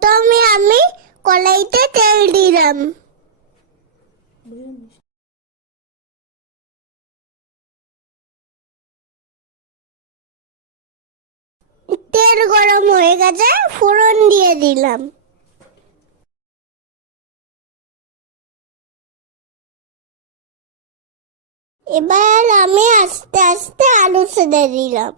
প্রথমে আমি কড়াইতে তেল দিলাম। তেল গরম হয়ে গেছে, ফোড়ন দিয়ে দিলাম। এবার আমি আস্তে আস্তে আলু ছেড়ে দিলাম।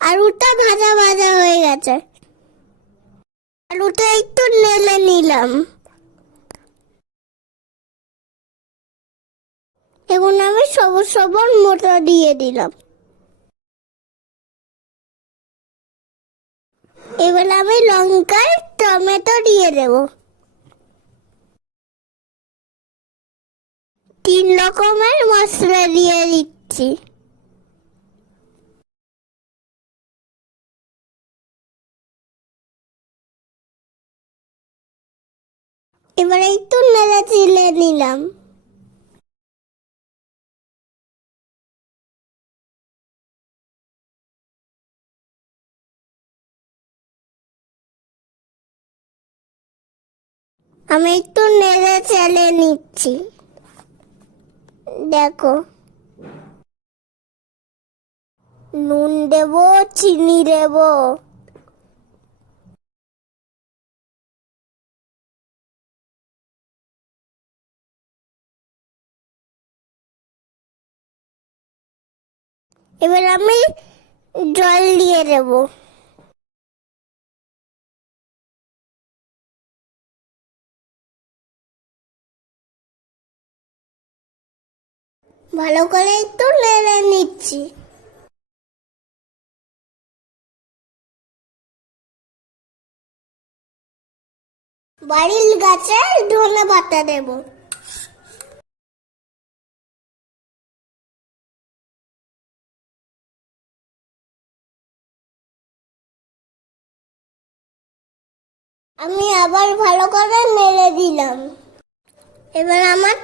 আলুটা ভাজা ভাজা হয়ে গেছে, আলুটা একটু নেড়ে নিলাম। এখন আমি সবুজ সবুজ মটর দিয়ে দিলাম। এবার আমি লঙ্কা টমেটো দিয়ে দেব। 3 রকমের মশলা দিয়ে দিচ্ছি। এবার একটু নেড়ে চেড়ে নিলাম। আমি একটু নেড়ে চেড়ে নিচ্ছি। দেখো, নুন দেব, চিনি দেব। এবার আমি জল দিয়ে দেব। ভালো করে একটু নেড়ে নিচ্ছি। বাড়ির গাছের ধনে পাতা দেব। আমি আবার ভালো করে নেড়ে দিলাম। এবার আমার